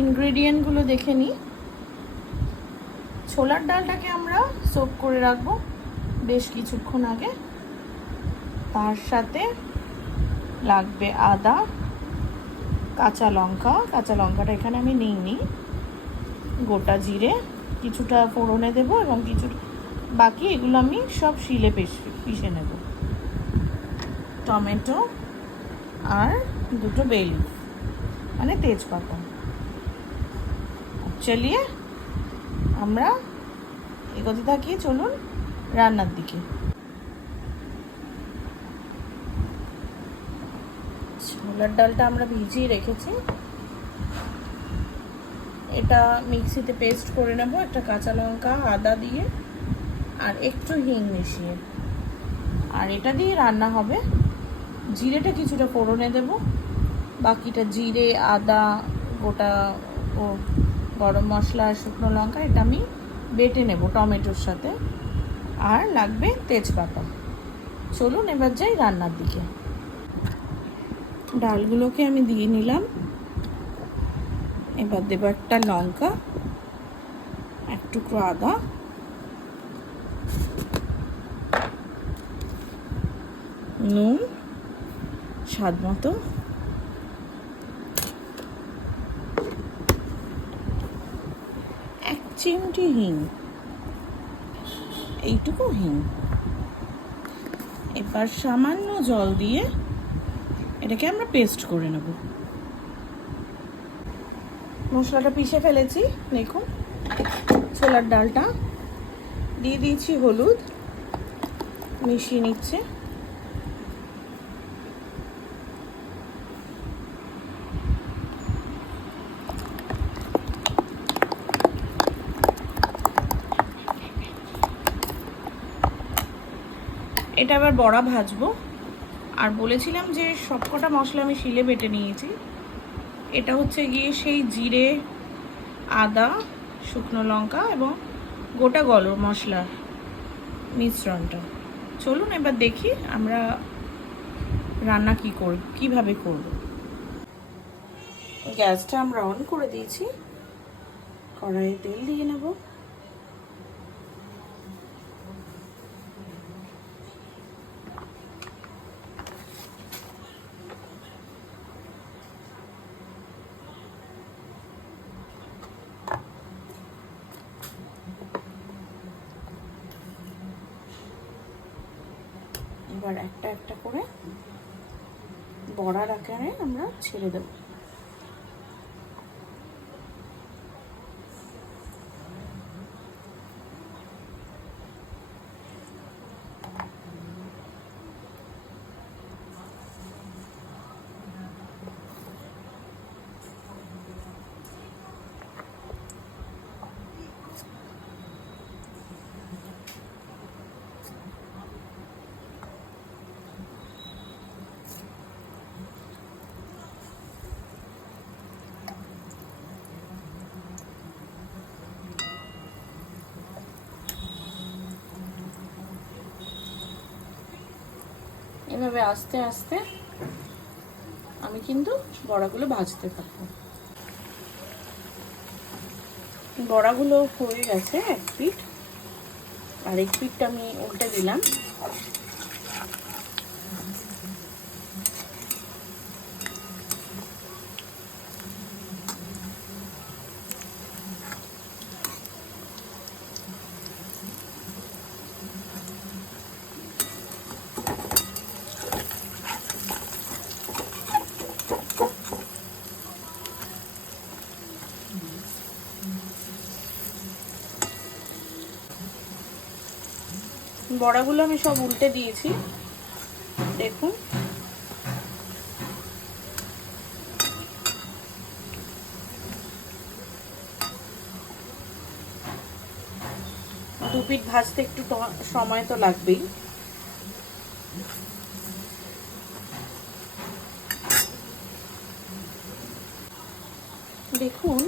ইনগ্রেডিয়েন্টগুলো দেখে নিই। ছোলার ডালটাকে আমরা সোক করে রাখবো বেশ কিছুক্ষণ আগে। তার সাথে লাগবে আদা, কাঁচা লঙ্কাটা এখানে আমি নিইনি, গোটা জিরে কিছুটা ফোড়নে দেবো এবং কিছু বাকি এগুলো আমি সব শিলে পিষে নেব। টমেটো আর দুটো বে লিফ মানে তেজপাতা। চলিয়ে আমরা এগোতে থাকি, চলুন রান্নার দিকে। ছোলার ডালটা আমরা ভিজিয়ে রেখেছি, এটা মিক্সিতে পেস্ট করে নেব একটা কাঁচা লঙ্কা আদা দিয়ে আর একটু হিং মিশিয়ে। আর এটা দিয়ে রান্না হবে। জিরেটা কিছুটা ফোড়নে দেব, বাকিটা জিরে আদা গোটা ও গরম মশলা আর শুকনো লঙ্কা এটা আমি বেটে নেব টমেটোর সাথে। আর লাগবে তেজপাতা। চলুন এবার যাই রান্নার দিকে। ডালগুলোকে আমি দিয়ে নিলাম। এবার দেব একটা লঙ্কা, এক টুকরো আদা, নুন স্বাদ মতো, এক চিমটি হিং, এইটুকু হিং। এবার সামান্য জল দিয়ে এটাকে আমরা পেস্ট করে নেব। মশলাটা পিষে ফেলেছি, দেখুন। ছোলার ডালটা দিয়ে দিয়েছি, হলুদ মিশিয়ে নিচ্ছে। এটা আবার বড়া ভাজবো। আর বলেছিলাম যে সবকটা মশলা আমি শিলে বেটে নিয়েছি। এটা হচ্ছে গিয়ে সেই জিরে আদা শুকনো লঙ্কা এবং গোটা গরম মশলার মিশ্রণটা। চলুন এবার দেখি আমরা রান্না কিভাবে করব। গ্যাসটা আমরা অন করে দিয়েছি, কড়াইয়ে তেল দিয়ে নেব। এবার একটা একটা করে বড়ার আকারে আমরা ছেড়ে দেব। এভাবে আস্তে আস্তে আমি কিন্তু বড়াগুলো ভাজতে থাকবো। বড়াগুলো হয়ে গেছে এক পিঠ, আর এক পিঠটা আমি উল্টে দিলাম। বড়াগুলো আমি সব উল্টে দিয়েছি, দেখুন। দু পিঠ ভাজতে একটু সময় তো লাগবেই। দেখুন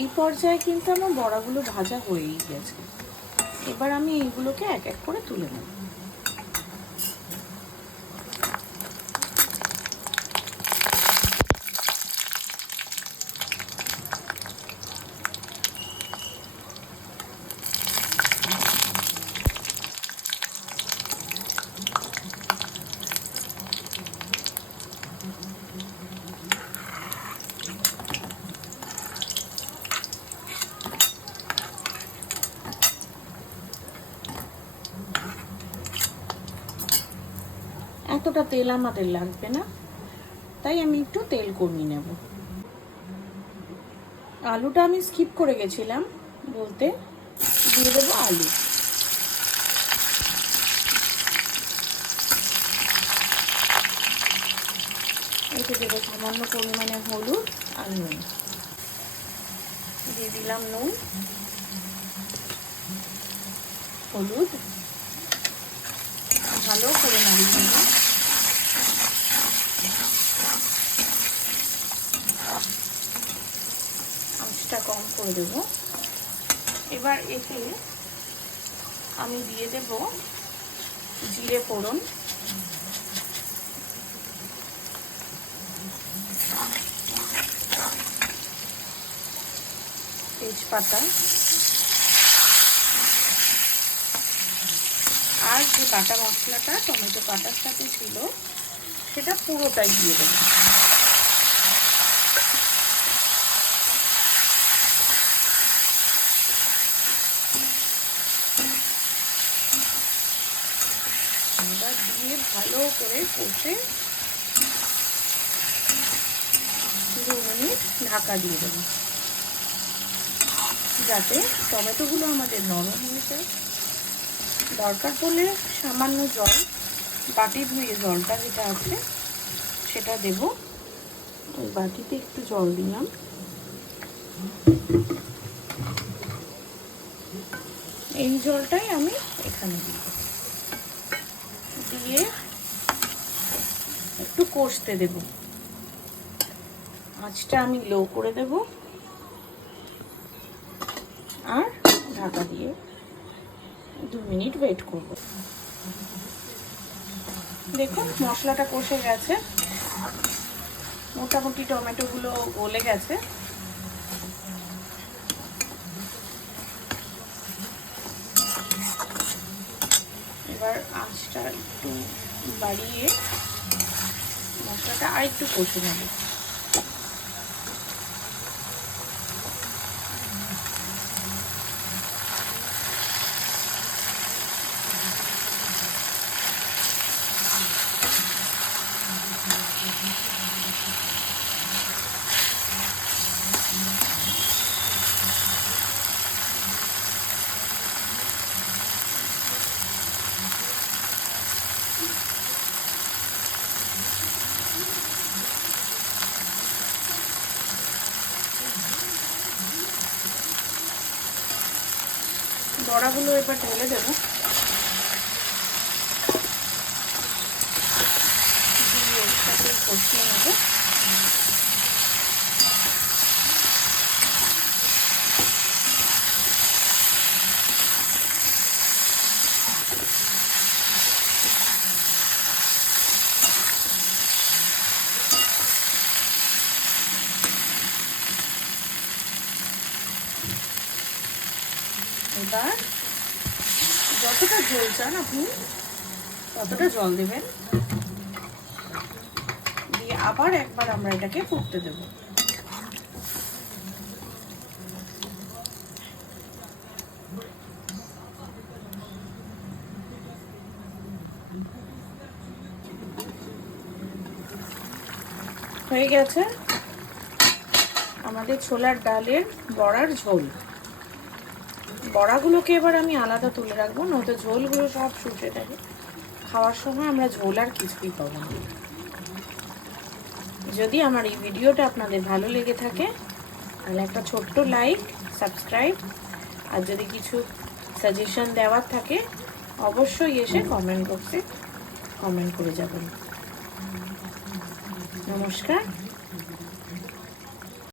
এই পর্যায়ে কিন্তু আমার বড়াগুলো ভাজা হয়েই গেছে। এবার আমি এইগুলোকে এক এক করে তুলে নেব। অতটা তেল আমাদের লাগবে না, তাই আমি একটু তেল কমিয়ে নেব। আলুটা আমি স্কিপ করে গেছিলাম বলতে, দিয়ে দেবো আলু। এতে দেবো সামান্য পরিমাণে হলুদ আর নুন, দিয়ে দিলাম নুন হলুদ, ভালো করে নাড়িয়ে দেব। আঁচটা কম করে দেব। এবার এতে আমি দিয়ে দেব জিরে ফোড়ন, তেজপাতা, আর যে বাটা মশলাটা টমেটো কাটার সাথে ছিল সেটা পুরোটাই দিয়ে দেব। এবার দিয়ে ভালো করে কষে 2 মিনিট ঢাকা দিয়ে দেব, যাতে টমেটোগুলো আমাদের নরম হয়ে যায়। দরকার পড়লে সামান্য জল, বাটি ধুয়ে জলটা যেটা আছে সেটা দেব। ওই বাটিতে একটু জল দিলাম, এই জলটাই আমি এখানে দিব। দিয়ে একটু কষতে দেব, আঁচটা আমি লো করে দেব আর ঢাকা দিয়ে 2 মিনিট ওয়েট করব। দেখুন মশলাটা কষে গেছে, মোটামুটি টমেটোগুলো গলে গেছে। এবার আঁচটা একটু বাড়িয়ে মশলাটা আর একটু কষে নেব। বড়াগুলো এবার ঢেলে দেব, দিয়ে এর সাথে কষিয়ে নেব। এবার যতটা ঝোল চান আপনি ততটা জল দেবেন, দিয়ে আবার একবার আমরা এটাকে ফুটতে দেব। হয়ে গেছে আমাদের ছোলার ডালের বড়ার ঝোল। বড়াগুলোকে এবার আমি আলাদা তুলে রাখবো, নয়তো ঝোলগুলো সব শুষে থাকে। খাওয়ার সময় আমরা ঝোল আর কিছুই পাবো না। যদি আমার এই ভিডিওটা আপনাদের ভালো লেগে থাকে তাহলে একটা ছোট্ট লাইক, সাবস্ক্রাইব, আর যদি কিছু সাজেশন দেওয়ার থাকে অবশ্যই এসে কমেন্ট বক্সে কমেন্ট করে যাবেন। নমস্কার।